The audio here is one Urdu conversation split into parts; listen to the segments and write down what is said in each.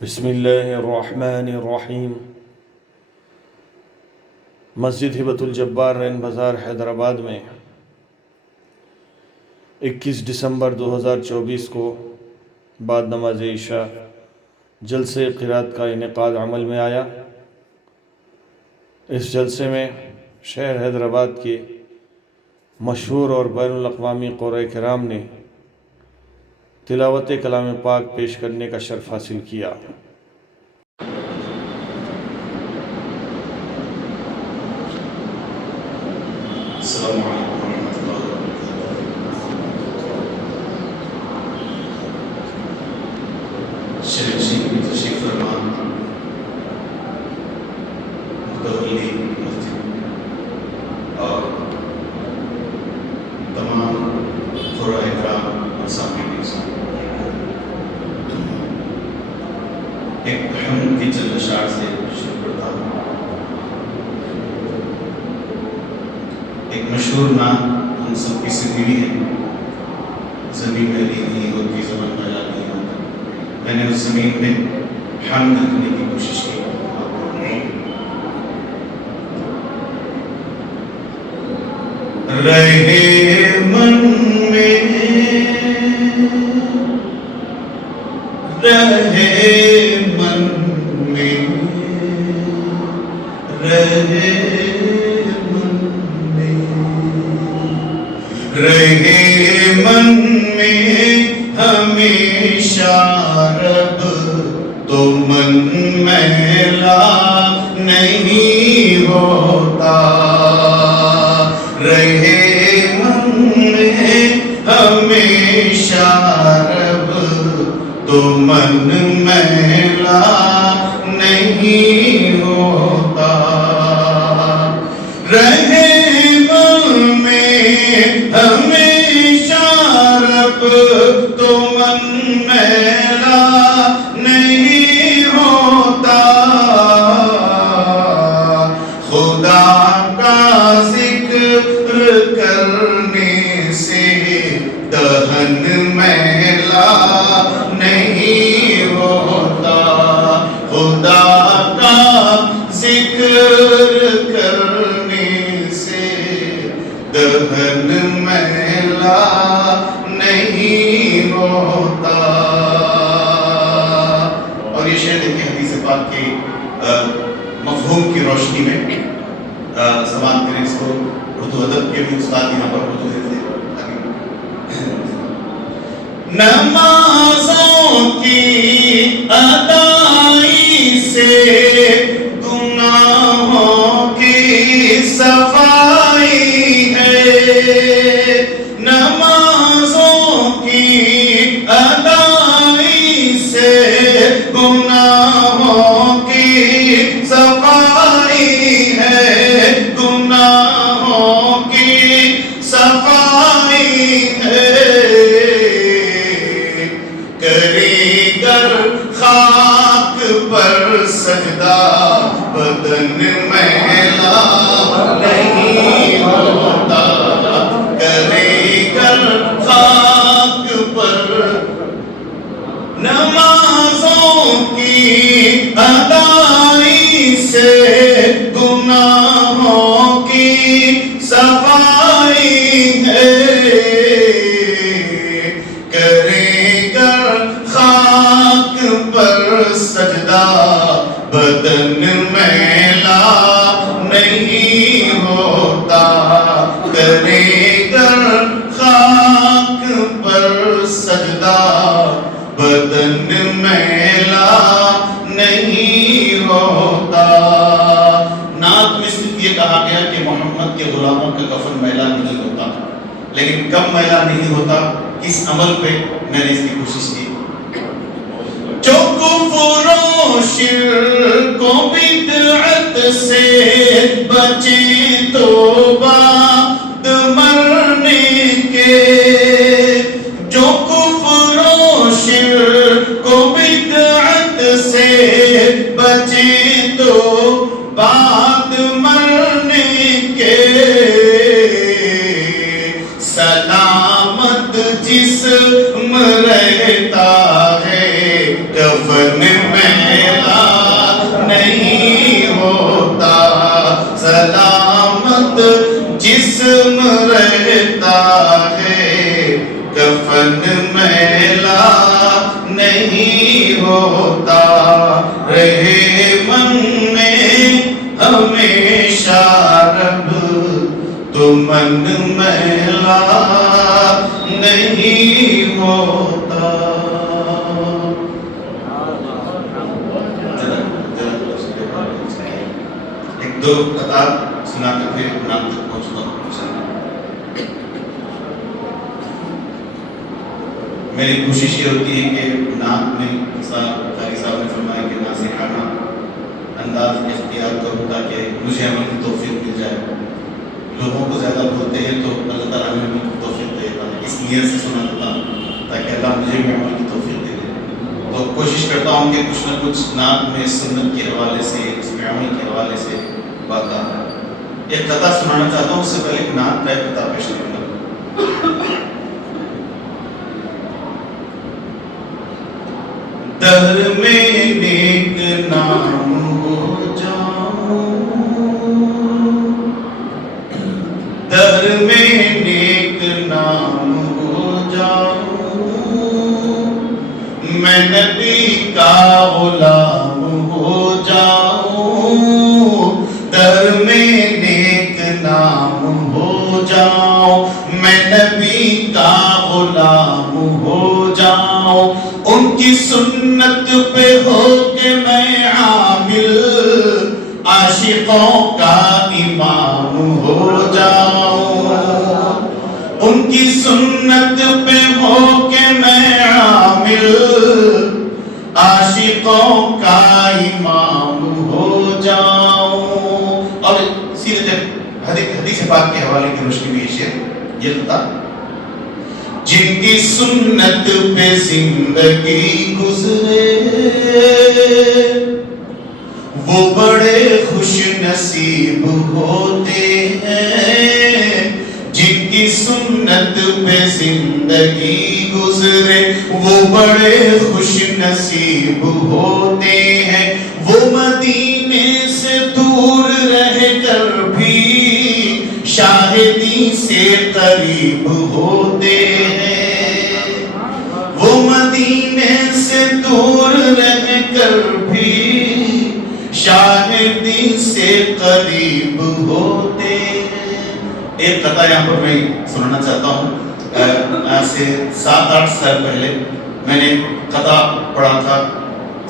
بسم اللہ الرحمن الرحیم۔ مسجد ہبۃ الجبار رین بازار حیدرآباد میں 21 دسمبر 2024 کو بعد نماز عشاء جلسے قرات کا انعقاد عمل میں آیا۔ اس جلسے میں شہر حیدرآباد کے مشہور اور بین الاقوامی قرۂ کرام نے تلاوت کلام پاک پیش کرنے کا شرف حاصل کیا۔ السلام علیکم ورحمۃ اللہ وبرکاتہ۔ شیخ کی تشریف فرما متولی مسجد اور تمام قرآن کرام اور سامعین ایک حمد کی چند اشعار سے شروع کرتا ہوں۔ ایک مشہور نعت ہم سب کی سنی ہوئی ہے، زمین میلی نہیں ہوتی زمین میلا نہیں ہوتا۔ میں نے اس زمین میں حمد کرنے کی کوشش کی۔ رہے من میں رہے من میں رہے رہے من میں ہمیشہ رب، تو من میلا نہیں ہوتا۔ رہے من میں ہمیشہ رب، تو من میلا نہیں ہوتا۔ رہے ہمیشہ رب، تو من میلا نہیں ہوتا۔ خدا کا ذکر کرنے سے دہن میلا نہیں ہوتا۔ خدا کا ذکر کرنے سے دہن میلا نہیں ہوتا۔ اور یہ شعر دیکھیں حدیث پاک کے مفہوم کی روشنی میں سماعت کریں اس کو۔ اردو ادب کے بھی استاد یہاں پر موجود ہیں۔ نمازوں کی ادائی سے گناہوں کی صفائی ہے۔ نمازوں کی ادائی سے گناہوں کی صفائی ہے۔ گناہوں کی صفائی ہے۔ کرے گر خاک پر سجدہ بدن میلا نہیں ہوتا۔ کرے گر خاک پر نمازوں کی ادائی سے گناہوں کی صفائی ہے۔ کرے گر خاک پر سجدہ بدن میلا نہیں ہوتا۔ کرے گر خاک پر سجدہ بدن میلا نہیں ہوتا۔ نعت میں صرف یہ کہا گیا کہ محمد کے غلاموں کا کفن میلا نہیں ہوتا، لیکن کب میلا نہیں ہوتا، کس عمل پہ؟ میں نے اس کی کوشش کی۔ جو کفر و شرک و بدعت سے بچے تو بعد مرنے کے۔ جو کفر و شرک و بدعت سے بچے تو بعد مرنے کے۔ سلامت جسم رہتا ہے کفن میلا نہیں ہوتا، سلامت جسم رہتا ہے، کفن میلا نہیں ہوتا، رہے من میں ہمیشہ رب تو من میلا نہیں ہوتا۔ ایک دو قطار سنا کر پھر نام تک پہنچتا ہوں۔ میری کوشش یہ ہوتی ہے کہ نعت میں قاری صاحب نے فرمایا کہ ناصحانہ انداز اختیار کروں تاکہ مجھے عمل کی توفیق مل جائے۔ لوگوں کو زیادہ بولتے ہیں تو اللہ تعالیٰ ہمیں عمل کی توفیق دیتا ہے، اس نیت سے سنا دیتا ہوں تاکہ اللہ مجھے بھی عمل کی توفیق دے دے۔ تو کوشش کرتا ہوں کہ کچھ نہ کچھ نعت میں سنت کے حوالے سے، اس میں عمل کے حوالے سے بات آ رہا ہے۔ ایک قطعہ سنانا چاہتا ہوں، اس سے پہلے ایک نعت کا ایک قطعہ پیش کروں گا۔ در میں نیک نام ہو جاؤں، در میں نیک نام ہو جاؤں، میں نبی کا غلام ہو جاؤں، در میں نیک نام ہو جاؤں، میں نبی کا غلام ہو جاؤں، ان کی سنت پہ ہو کے میں عامل، عاشقوں کا امام ہو جاؤں، ان کی سنت پہ ہو کے میں عامل، عاشقوں کا امام ہو جاؤں۔ اور سیدھے حدیث پاک کے حوالے کی روشنی میں یہ بتا، جن کی سنت پہ زندگی گزرے وہ بڑے خوش نصیب ہوتے ہیں، جن کی سنت پہ زندگی گزرے وہ بڑے خوش نصیب ہوتے ہیں، وہ مدینے سے دور رہ کر بھی شاہدی سے قریب ہوتے ہیں، وہ مدینے سے دور رہ کر بھی شاہدی سے قریب ہوتے ہیں۔ ایک قطعہ یہاں پر میں سننا چاہتا ہوں۔ آج سے 7-8 سال پہلے میں نے قطعہ پڑھا تھا،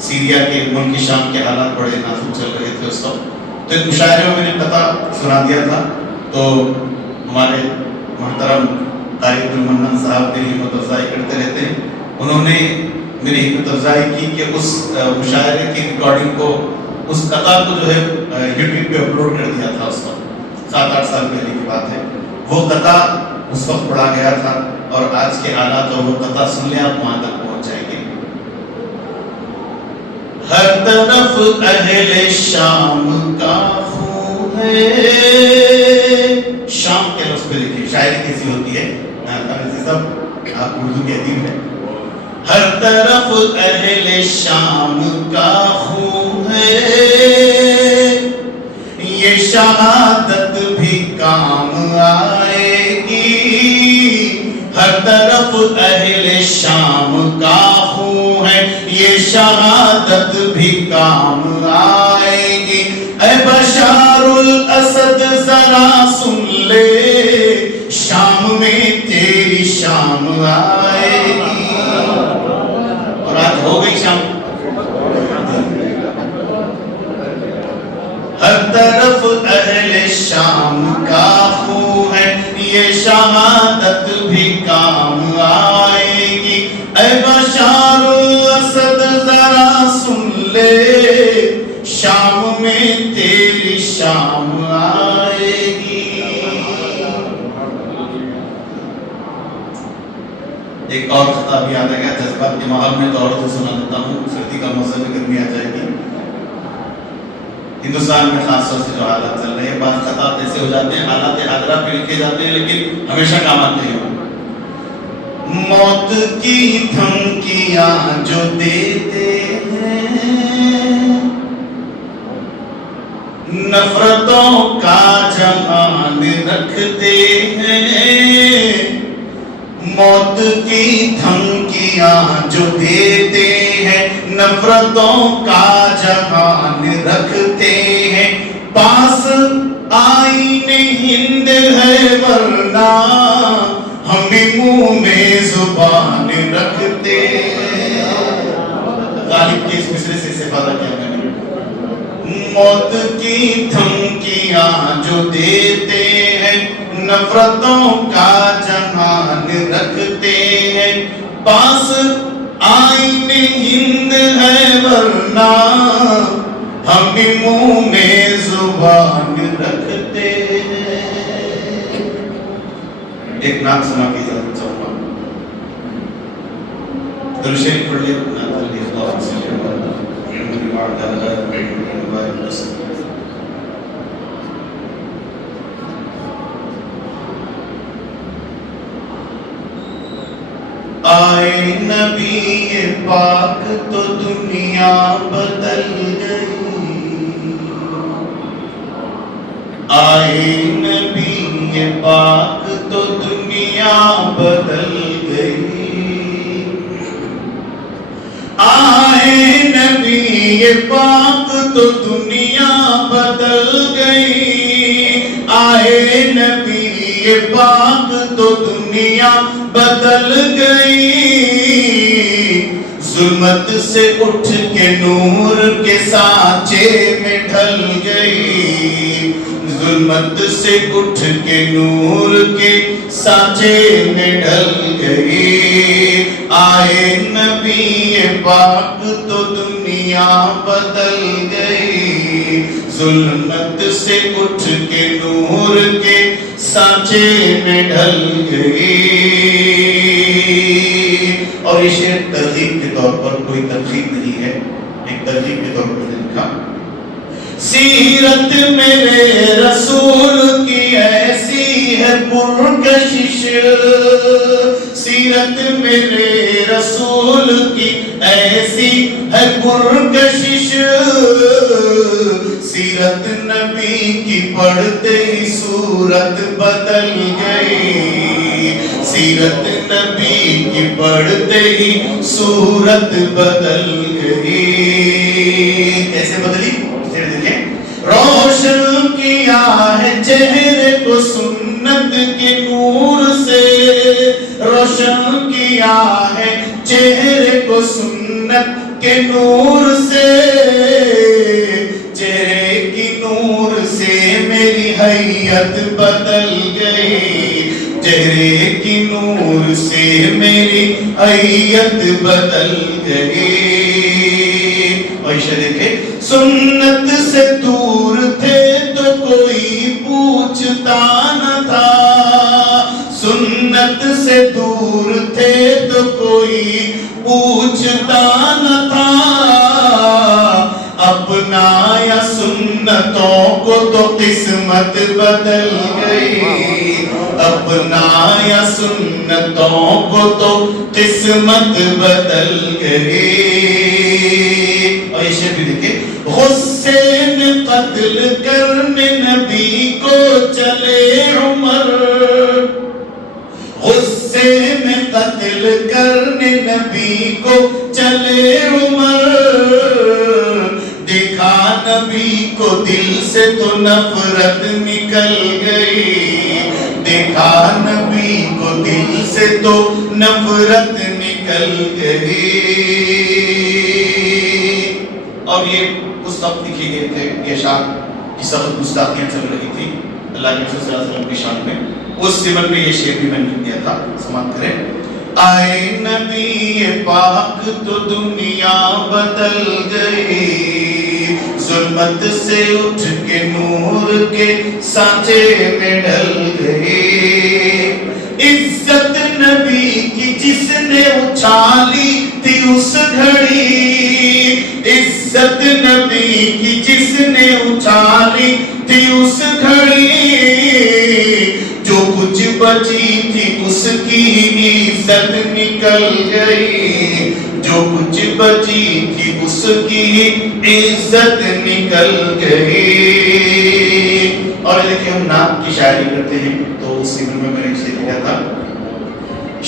سیریا کے ملک شام کے حالات بڑے نازک چل رہے تھے اس وقت، تو ایک مشاعرے میں میں نے قطعہ سنا دیا تھا، تو ہمارے محترم طارق المنن صاحب میری ہمت افزائی کرتے رہتے ہیں، انہوں نے میری ہمت افزائی کی کہ اس مشاعرے کی ریکارڈنگ کو، اس قطعہ کو جو ہے یوٹیوب پہ اپلوڈ کر دیا تھا۔ اس وقت 7-8 سال پہلے کی بات ہے، وہ قطعہ اس وقت پڑھا گیا تھا، اور آج کے حالات اور وہ قطعہ سن لیں آپ وہاں تک پہنچ جائیں گے۔ ہر طرف اہل شام کا خون ہے، شام کے لفظ پہ دیکھیے شاعری کیسی ہوتی ہے، آپ اردو کے ادیب ہیں۔ ہر طرف اہل شام کا خون ہے، یہ شہادت بھی کام آئے گی، ہر طرف اہل شام کا خون ہے، یہ شہادت بھی کام آئے گی، اے بشار الاسد ذرا سن لے، شام میں تیری شام آئے گی۔ اور آج ہو گئی شام۔ ہر طرف اہل شام کا خون ہے، یہ شہادت بھی کام آئے گی، اے بشار الاسد ذرا سن لے، شام میں تیری شام آئے گی۔ ایک اور خطاب یاد آ گیا، جذبات کے ماحول میں تو اور تو سنا دیتا ہوں، سردی کا موسم میں گرمی آ جائے گی۔ ہندوستان میں خاص طور سے جو حالات چل رہے ہیں، بعض خطاب ایسے ہو جاتے ہیں، حالات حاضرہ پہ لکھے جاتے ہیں لیکن ہمیشہ کام آتے ہیں۔ موت کی دھمکیاں جو دیتے ہیں، نفرتوں کا جہان رکھتے ہیں، موت کی دھمکیاں جو دیتے ہیں، نفرتوں کا جہان رکھتے ہیں، پاس آئین ہند ہے ورنہ ہم بھی منہ میں زبان رکھتے ہیں۔ غالب کے اس مصرے سے استفادہ کیا میں نے، موت کی دھمکیاں جو دیتے ہیں، نفرتوں کا جہان رکھتے ہیں، پاس آئین ہند ہے ورنہ ہم بھی منہ میں زبان رکھتے ہیں۔ ایک نعت سنا کے اجازت چاہوں گا، درود شریف پڑھ لیں۔ آئے نبی پاک تو دنیا بدل گئی، آئے نبی پاک تو دنیا بدل گئی، آئے نبی پاک تو دنیا بدل گئی، آئے نبی پاک تو دنیا بدل گئی، ظلمت سے اٹھ کے نور کے سانچے میں ڈھل گئی، ظلمت سے اٹھ کے نور کے سانچے میں ڈھل گئی، آئے نبی پاک تو دنیا بدل گئی، ظلمت سے اٹھ کے نور کے سانچے میں ڈھل گئی۔ اور یہ شعر ترغیب کے طور پر کوئی ترغیب نہیں ہے، ایک ترغیب کے طور پر لکھا، سیرت میرے رسول کی ایسی ہے پرکشش، سیرت میرے رسول کی ایسی ہے پرکشش، سیرت نبی کی پڑھتے ہی صورت بدل گئی، سیرت نبی کی پڑھتے ہی صورت بدل گئی۔ کیسے بدلی؟ روشن کیا ہے چہرے کو سنت کے نور سے، روشن کیا ہے چہرے کو سنت کے نور سے، چہرے کی نور سے میری حیت بدل گئی، چہرے کی نور سے میری حیت بدل گئی۔ عائشہ دیکھے، سنت سے دور تھے تو کوئی پوچھتا نہ تھا، سنت سے دور تھے تو کوئی پوچھتا نہ تھا، اپنایا سنتوں کو تو قسمت بدل گئی، اپنایا سنتوں کو تو قسمت بدل گئی۔ اور یہ شعر بھی دیکھیں، غصے میں قتل کرنے نبی کو چلے عمر، غصے میں قتل کرنے نبی کو چلے عمر، دیکھا نبی کو دل سے تو نفرت نکل گئی، دیکھا نبی کو دل سے تو نفرت نکل گئی۔ اور یہ اس وقت لکھی گئے تھے، یہ شان کی سخت گستاخیاں چل رہی تھی اللہ کے رسول صلی اللہ علیہ وسلم کی شان میں، اس زمن میں یہ شعر بھی میں نے لکھ دیا تھا، سماعت کریں۔ آئے نبی پاک تو دنیا بدل گئی، ظلمت سے اٹھ کے نور کے سانچے میں ڈھل گئی، عزت نبی کی جس نے اچھالی تھی اس گھڑی، عزت نبی کی جس نے اچھالی تھی اس گھڑی، جو کچھ بچی تھی اس کی عزت نکل گئی، جو کچھ بچی تھی اس کی عزت نکل گئی۔ اور دیکھیں ہم نعت کی شاعری کرتے ہیں تو اس سیکل میں نے اسے لکھا تھا،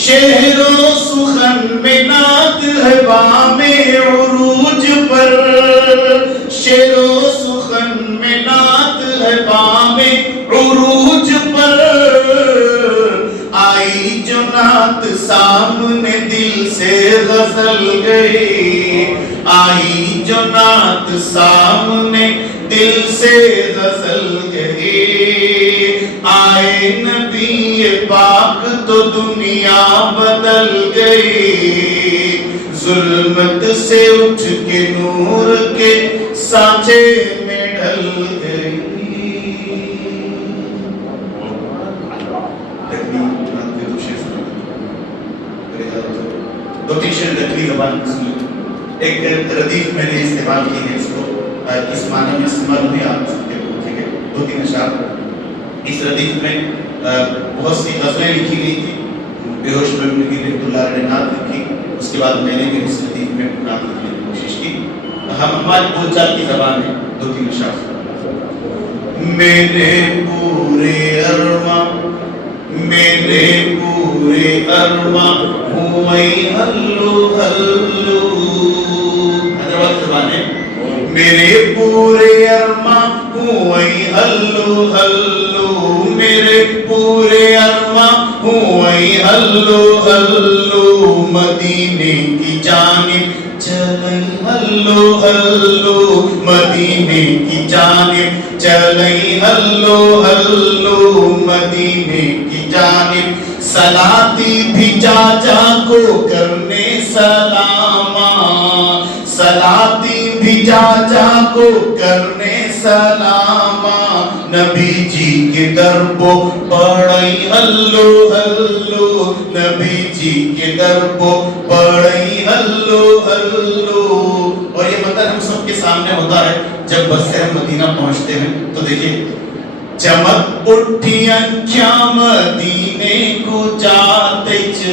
شعر و سخن میں نعت ہے بام عروج پر، شعر و سخن میں نعت ہے بام عروج پر، آئی جو نعت سامنے دل سے غزل گئی، آئی جو نعت سامنے دل سے غزل گئی، آئے نبی پاک تو دنیا بدل گئی، ظلمت سے اٹھ کے نور کے سانچے میں ڈھل گئی۔ دو تین شعر لکھنی زبان میں سنی، ایک ردیف میں نے استعمال کی ہے، اس کو اس معنی میں استعمال ہوئی، آپ سنتے ہو، ٹھیک ہے؟ دو تین اشعار اس ردیف میں بہت سی غزلیں لکھی گئی تھی، بے ہوش میر رحمۃ اللہ علیہ نے نعت لکھی، اس کے بعد میں نے بھی اس ردیف میں نعت لکھنے کی کوشش کی۔ ہم ہماری بول چال کی زبان ہے، دو تین اشعار۔ میرے پورے ارماں، میرے پورے ارماں ہوئی ہلو ہلو، حیدرآباد زبان ہے، میرے پورے ارماں ہوئی ہلو ہلو، میرے پورے ارماں ہوئی ہلو ہلو، مدینے کی جانب چلئی ہلو ہلو، مدینے کی جانب چلئی ہلو ہلو، مدینے کی جانب، سلاتی بھی جا جا کو کرنے سلاما، سلاتی بھی جا جا کو کرنے سلاما، نبی جی کے در پہ پڑئی ہلو ہلو، نبی جی کے در پہ پڑئی ہلو ہلو۔ اور یہ مطلب ہم سب کے سامنے ہوتا ہے جب بس سے ہم مدینہ پہنچتے ہیں تو دیکھیں، چمک اٹھی انکھیاں مدینے کو جاتے چ،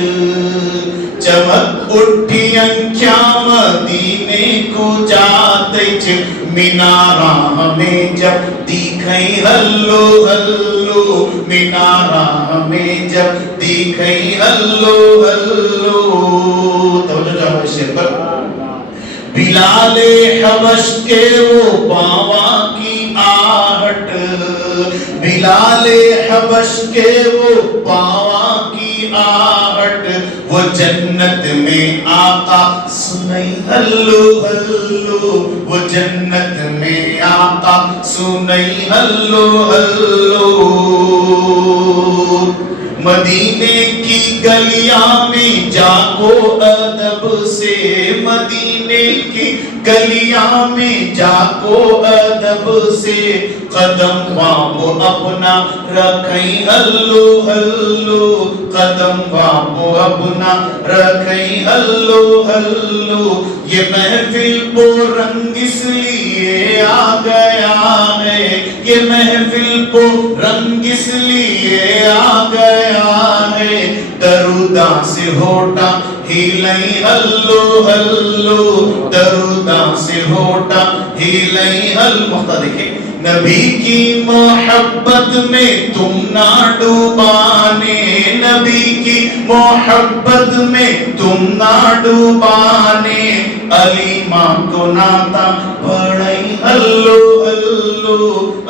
چمک اٹھی انکھیاں مدینے کو جاتے چ، میناراں ہمیں جب دیکھئی ہلو ہلو، میناراں ہمیں جب دیکھئی ہلو ہلو۔ توجہ چاہو اس شعر پر، بلال حبش کے وہ باواں کی آہٹ، بلال حبش کے وہ باواں کی آہٹ، وہ جنت میں آقا سنئی ہلو ہلو، وہ جنت میں آقا سنئی ہلو ہلو۔ مدینے کی گلیاں میں جاگو ادب سے، مدینے کی گلیاں میں جاگو ادب سے، قدم وہاں اپنا رکھیں ہلو ہلو، قدم وہاں اپنا رکھیں ہلو ہلو۔ یہ محفل پو رنگ اس لیے آ گیا ہے، یہ محفل پو رنگ اس لیے آ گیا ہے، دروداں سے ہوٹا ہلئی ہلو ہلو، دروداں سے ہوٹا ہلئی ہلو۔ مختہ دیکھیں، نبی کی محبت میں تم نہ ڈوبانے، نبی کی محبت میں تم نہ ڈوبانے، علی ماں کو ناتا پڑھئی ہلو ہلو،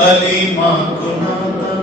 علی ماں کو ناتا